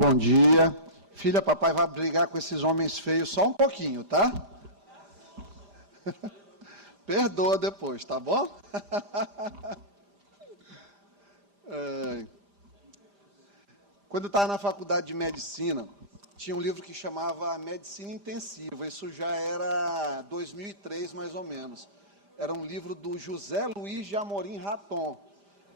Bom dia. Filha, papai vai brigar com esses homens feios só um pouquinho, tá? Perdoa depois, tá bom? Quando eu estava na faculdade de medicina, tinha um livro que chamava Medicina Intensiva. Isso já era 2003, mais ou menos. Era um livro do José Luiz de Amorim Raton.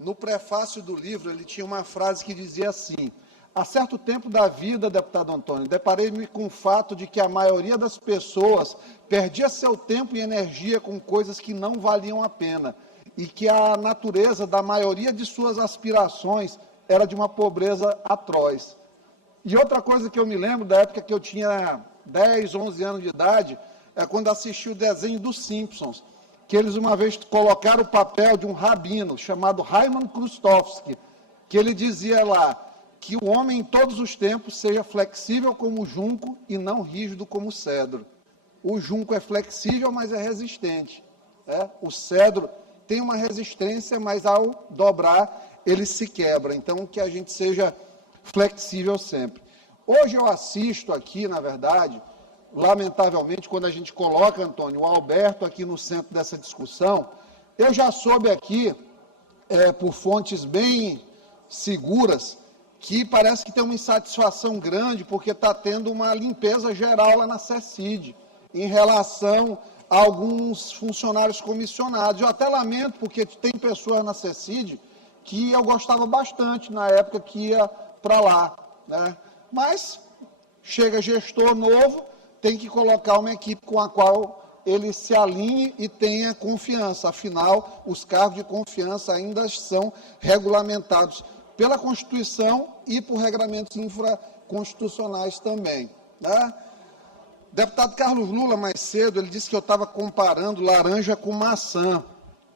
No prefácio do livro, ele tinha uma frase que dizia assim: há certo tempo da vida, deputado Antônio, deparei-me com o fato de que a maioria das pessoas perdia seu tempo e energia com coisas que não valiam a pena, e que a natureza da maioria de suas aspirações era de uma pobreza atroz. E outra coisa que eu me lembro, da época que eu tinha 10, 11 anos de idade, é quando assisti o desenho dos Simpsons, que eles uma vez colocaram o papel de um rabino chamado Raymond Krustovsky, que ele dizia lá que o homem em todos os tempos seja flexível como o junco e não rígido como o cedro. O junco é flexível, mas é resistente. O cedro tem uma resistência, mas ao dobrar, ele se quebra. Então, que a gente seja flexível sempre. Hoje eu assisto aqui, na verdade, lamentavelmente, quando a gente coloca, Antônio, o Alberto aqui no centro dessa discussão, eu já soube aqui, por fontes bem seguras, que parece que tem uma insatisfação grande, porque está tendo uma limpeza geral lá na CECID, em relação a alguns funcionários comissionados. Eu até lamento, porque tem pessoas na CECID que eu gostava bastante na época que ia para lá, né? Mas chega gestor novo, tem que colocar uma equipe com a qual ele se alinhe e tenha confiança. Afinal, os cargos de confiança ainda são regulamentados pela Constituição e por regramentos infraconstitucionais também, né? Deputado Carlos Lula, mais cedo, ele disse que eu estava comparando laranja com maçã,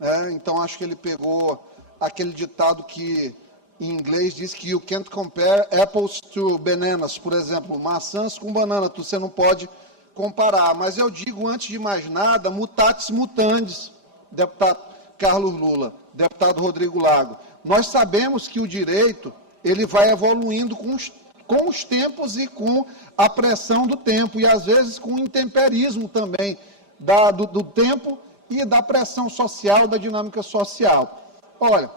né? Então, acho que ele pegou aquele ditado que, em inglês, diz que you can't compare apples to bananas, por exemplo, maçãs com banana, você não pode comparar. Mas eu digo, antes de mais nada, mutatis mutandis, deputado Carlos Lula, deputado Rodrigo Lago. Nós sabemos que o direito, ele vai evoluindo com os tempos e com a pressão do tempo, e às vezes com o intemperismo também do tempo e da pressão social, da dinâmica social. Olha,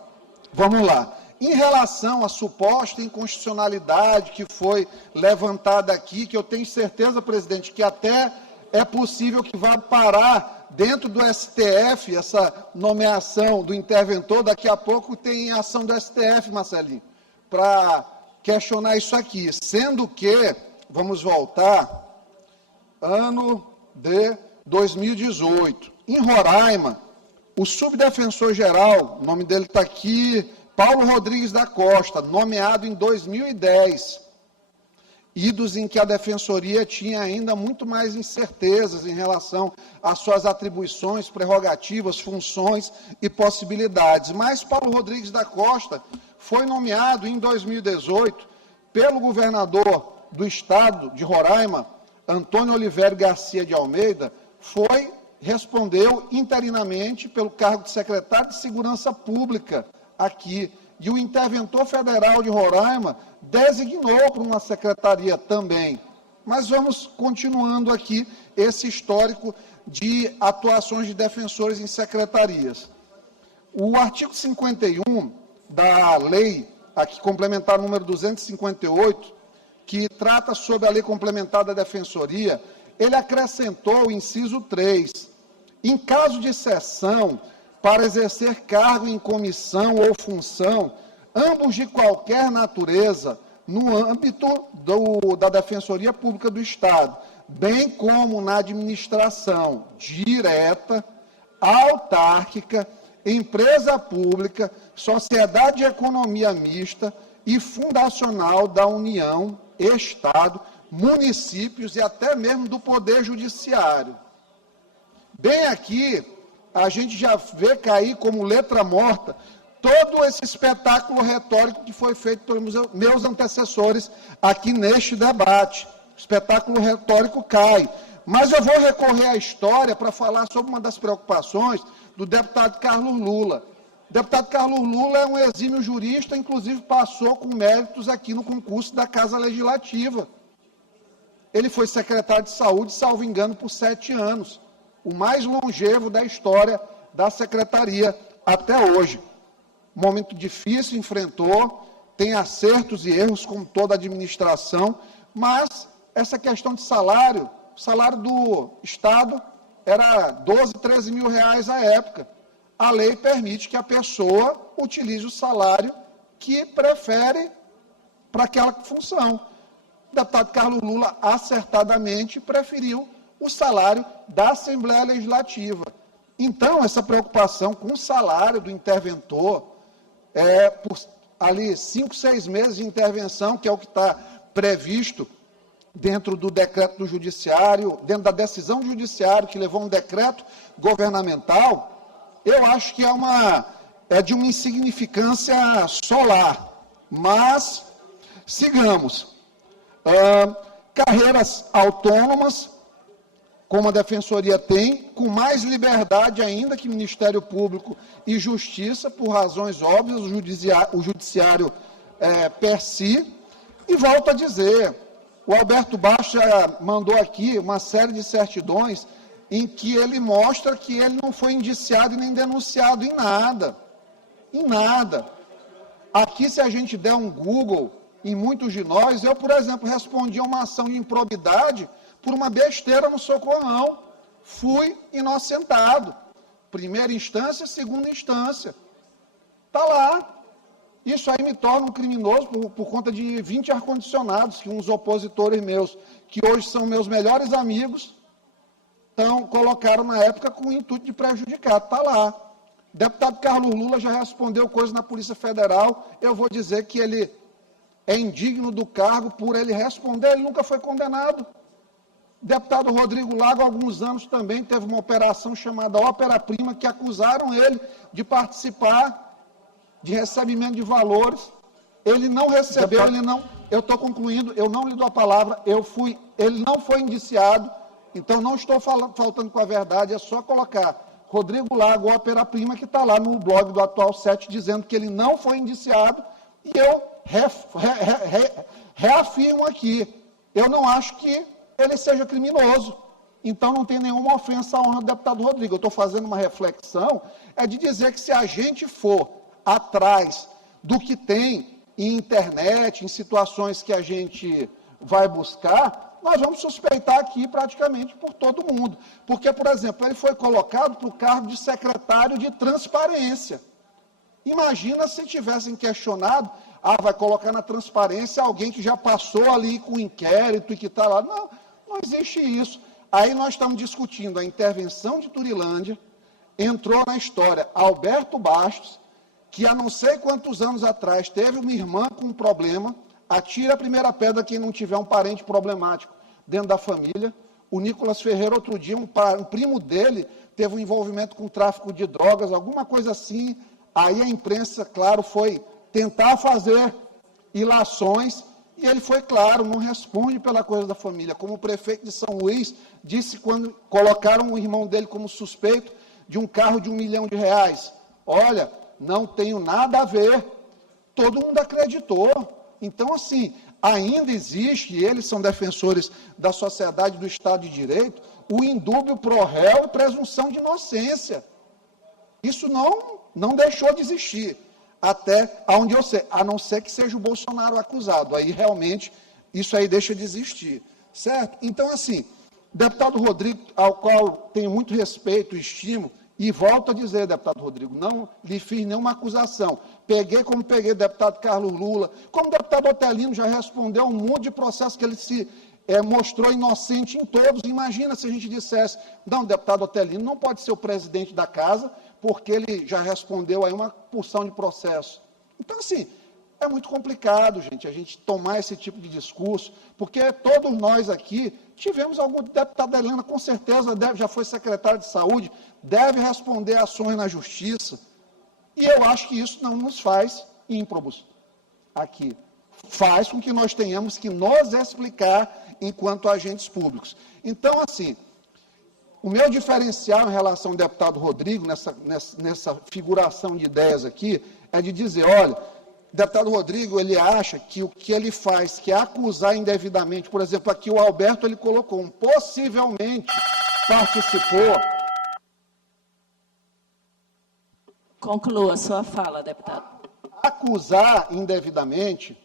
vamos lá. Em relação à suposta inconstitucionalidade que foi levantada aqui, que eu tenho certeza, presidente, que até é possível que vá parar dentro do STF, essa nomeação do interventor, daqui a pouco tem ação do STF, Marcelinho, para questionar isso aqui. Sendo que, vamos voltar, ano de 2018. Em Roraima, o subdefensor-geral, o nome dele está aqui, Paulo Rodrigues da Costa, nomeado em 2010, idos em que a Defensoria tinha ainda muito mais incertezas em relação às suas atribuições, prerrogativas, funções e possibilidades. Mas Paulo Rodrigues da Costa foi nomeado em 2018 pelo governador do estado de Roraima, Antônio Oliveira Garcia de Almeida, respondeu interinamente pelo cargo de secretário de Segurança Pública aqui. E o interventor federal de Roraima designou para uma secretaria também. Mas vamos continuando aqui esse histórico de atuações de defensores em secretarias. O artigo 51 da lei, aqui complementar número 258, que trata sobre a lei complementar da defensoria, ele acrescentou o inciso 3. Em caso de cessão, para exercer cargo em comissão ou função, ambos de qualquer natureza, no âmbito da Defensoria Pública do Estado, bem como na administração direta, autárquica, empresa pública, sociedade de economia mista e fundacional da União, Estado, municípios e até mesmo do Poder Judiciário. Bem aqui, a gente já vê cair como letra morta todo esse espetáculo retórico que foi feito pelos meus antecessores aqui neste debate. O espetáculo retórico cai. Mas eu vou recorrer à história para falar sobre uma das preocupações do deputado Carlos Lula. O deputado Carlos Lula é um exímio jurista, inclusive passou com méritos aqui no concurso da Casa Legislativa. Ele foi secretário de Saúde, salvo engano, por 7 anos. O mais longevo da história da secretaria até hoje. Momento difícil, enfrentou, tem acertos e erros, como toda administração, mas essa questão de salário, o salário do Estado era 12, 13 mil reais à época. A lei permite que a pessoa utilize o salário que prefere para aquela função. O deputado Carlos Lula, acertadamente, preferiu o salário da Assembleia Legislativa. Então, essa preocupação com o salário do interventor, por ali 5, 6 meses de intervenção, que é o que está previsto dentro do decreto do judiciário, dentro da decisão do judiciário, que levou um decreto governamental, eu acho que é de uma insignificância solar. Mas, sigamos. Carreiras autônomas, como a Defensoria tem, com mais liberdade ainda que Ministério Público e Justiça, por razões óbvias, o Judiciário per si. E volto a dizer, o Alberto Bastos mandou aqui uma série de certidões em que ele mostra que ele não foi indiciado e nem denunciado em nada. Em nada. Aqui, se a gente der um Google em muitos de nós, eu, por exemplo, respondi a uma ação de improbidade por uma besteira no Socorrão. Fui inocentado. Primeira instância, segunda instância. Está lá. Isso aí me torna um criminoso por conta de 20 ar-condicionados que uns opositores meus, que hoje são meus melhores amigos, colocaram na época com o intuito de prejudicar. Está lá. O deputado Carlos Lula já respondeu coisas na Polícia Federal. Eu vou dizer que ele é indigno do cargo por ele responder, ele nunca foi condenado. O deputado Rodrigo Lago, há alguns anos também, teve uma operação chamada Ópera Prima, que acusaram ele de participar de recebimento de valores. Ele não recebeu, eu estou concluindo, eu não lhe dou a palavra, ele não foi indiciado, então não estou faltando com a verdade, é só colocar Rodrigo Lago, Ópera Prima, que está lá no blog do Atual 7, dizendo que ele não foi indiciado, e eu reafirmo aqui, eu não acho que ele seja criminoso, então não tem nenhuma ofensa à honra do deputado Rodrigo. Eu estou fazendo uma reflexão, de dizer que se a gente for atrás do que tem em internet, em situações que a gente vai buscar, nós vamos suspeitar aqui praticamente por todo mundo. Porque, por exemplo, ele foi colocado para o cargo de secretário de transparência. Imagina se tivessem questionado, vai colocar na transparência alguém que já passou ali com o inquérito e que está lá. Não, não existe isso. Aí nós estamos discutindo a intervenção de Turilândia, entrou na história Alberto Bastos, que há não sei quantos anos atrás teve uma irmã com um problema, atira a primeira pedra quem não tiver um parente problemático dentro da família. O Nicolas Ferreira, outro dia, um primo dele teve um envolvimento com tráfico de drogas, alguma coisa assim. Aí a imprensa, claro, foi tentar fazer ilações, e ele foi claro, não responde pela coisa da família. Como o prefeito de São Luís disse quando colocaram o irmão dele como suspeito de um carro de R$1 milhão. Olha, não tenho nada a ver. Todo mundo acreditou. Então, assim, ainda existe, e eles são defensores da sociedade do Estado de Direito, o indúbio pro réu e presunção de inocência. Isso não deixou de existir, até onde eu sei, a não ser que seja o Bolsonaro acusado. Aí, realmente, isso aí deixa de existir, certo? Então, assim, o deputado Rodrigo, ao qual tenho muito respeito e estimo, e volto a dizer, deputado Rodrigo, não lhe fiz nenhuma acusação. Peguei como peguei o deputado Carlos Lula, como o deputado Otelino já respondeu um monte de processo que ele se mostrou inocente em todos. Imagina se a gente dissesse, não, o deputado Otelino não pode ser o presidente da casa, porque ele já respondeu aí uma porção de processo. Então, assim, é muito complicado, gente, a gente tomar esse tipo de discurso, porque todos nós aqui tivemos algum deputado Helena, com certeza já foi secretário de saúde, deve responder ações na justiça, e eu acho que isso não nos faz ímprobos aqui. Faz com que nós tenhamos que nos explicar enquanto agentes públicos. Então, assim, o meu diferencial em relação ao deputado Rodrigo, nessa figuração de ideias aqui, é de dizer, olha, o deputado Rodrigo, ele acha que o que ele faz, que é acusar indevidamente, por exemplo, aqui o Alberto, ele colocou possivelmente participou. Conclua a sua fala, deputado. Acusar indevidamente,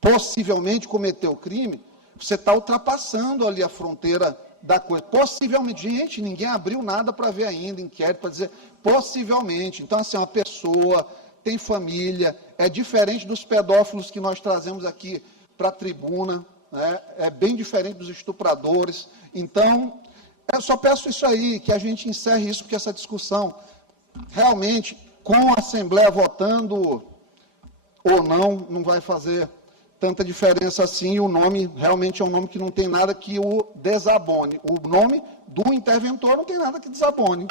possivelmente cometeu crime, você está ultrapassando ali a fronteira da coisa. Possivelmente, gente, ninguém abriu nada para ver ainda, inquérito, para dizer possivelmente. Então, assim, uma pessoa tem família, é diferente dos pedófilos que nós trazemos aqui para a tribuna, né? É bem diferente dos estupradores. Então, eu só peço isso aí, que a gente encerre isso, porque essa discussão, realmente, com a Assembleia votando ou não vai fazer tanta diferença assim, e o nome realmente é um nome que não tem nada que o desabone. O nome do interventor não tem nada que desabone.